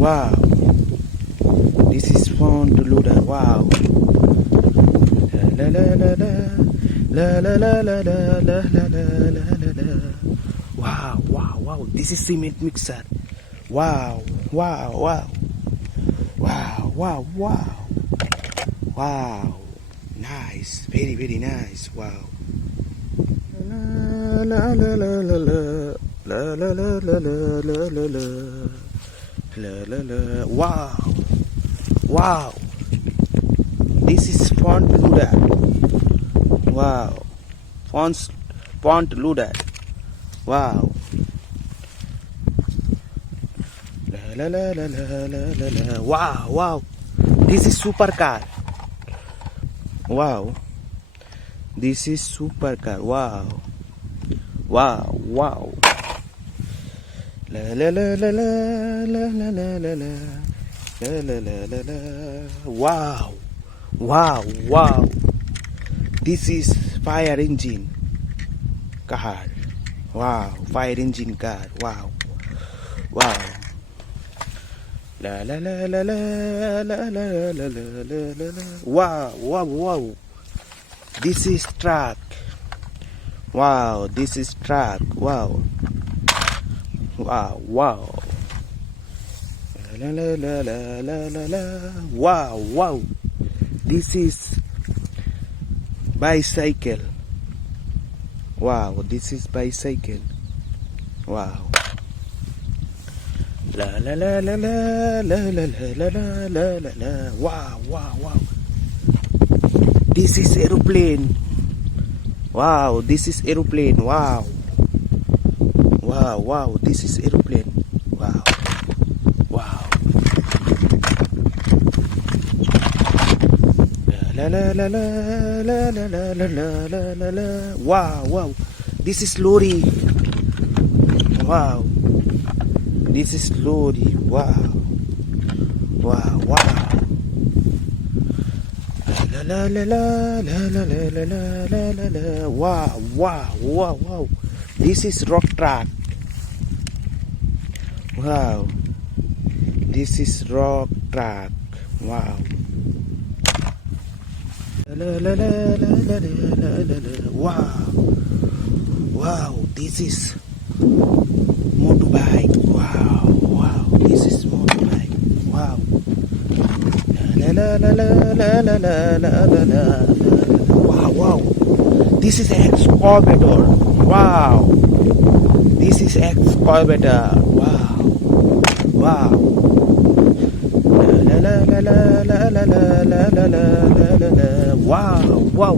Wow, this is fun to load at. Wow. La la la la la la la la la la la la la. Wow, wow, wow. This is cement mixer. Wow, wow, wow. Wow, wow, wow. Wow. Nice. Very, very nice. Wow. La la la la la la. La la la la la la la la. La la la. Wow. Wow. This is fun to do that. Wow. Fun to do that. Wow. La la la la la la la. Wow, wow. This is supercar. Wow. This is supercar. Wow. Wow, wow. La la la la la la la la la la. La la la la la. Wow. Wow, wow. This is fire engine car. Wow, fire engine car. Wow. Wow. La la la la la la la la la la. Wow, wow, wow. This is truck. Wow, this is truck. Wow. Wow, wow. La la la la la la la. Wow, wow. This is bicycle. Wow, this is bicycle. Wow. La la la la la la la la la la la la. Wow, wow, wow. This is aeroplane. Wow, this is aeroplane. Wow. Wow, wow, this is aeroplane. Wow. Wow. La la la la la la la la la la la. Wow, wow. This is lorry. Wow. This is lorry. Wow. Wow, wow. La la la la la la la la la la la. Wow, wow, wow, wow. This is rock track. Wow. This is rock track. Wow. La la la la la la la la. Wow. Wow. This is motorbike. Wow. Wow. This is motorbike. Wow. La la la la la la la la la la. Wow. Wow. This is excavator. Wow. This is excavator. Wow. Wow. La la la la la la la la la la la la. Wow. Wow.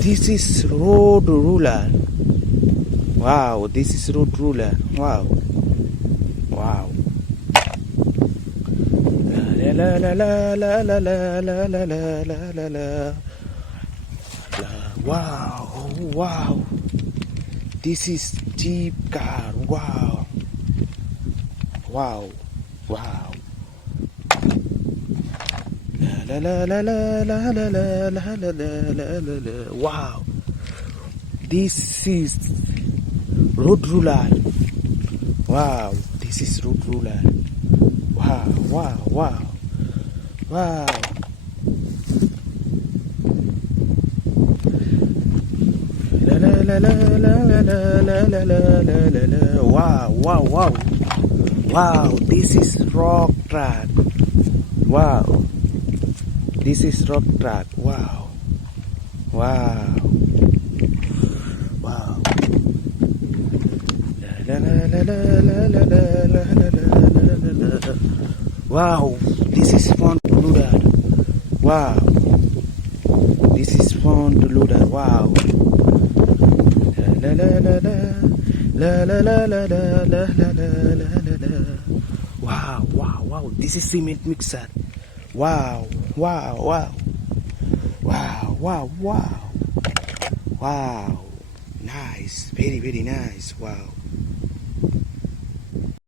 This is road ruler. Wow. This is road ruler. Wow. Wow. La la la la la la la la la la la la. Wow. Wow. This is Jeep car. Wow. Wow. Wow. La la la la la la la la la la la la. Wow. This is road ruler. Wow. This is road ruler. Wow. Wow. Wow. Wow. La la la la la la la la la la la. Wow. Wow. Wow. Wow. This is rock track. Wow. This is rock track. Wow. Wow. Wow. La la la la la la la la la la. Wow. This is fun to do that. Wow. This is fun to do that. Wow. La la la la la la la la la la la la la. Wow. Wow. Wow. This is cement mixer. Wow. Wow. Wow. Wow. Wow. Wow. Wow. Nice. Very, very nice. Wow.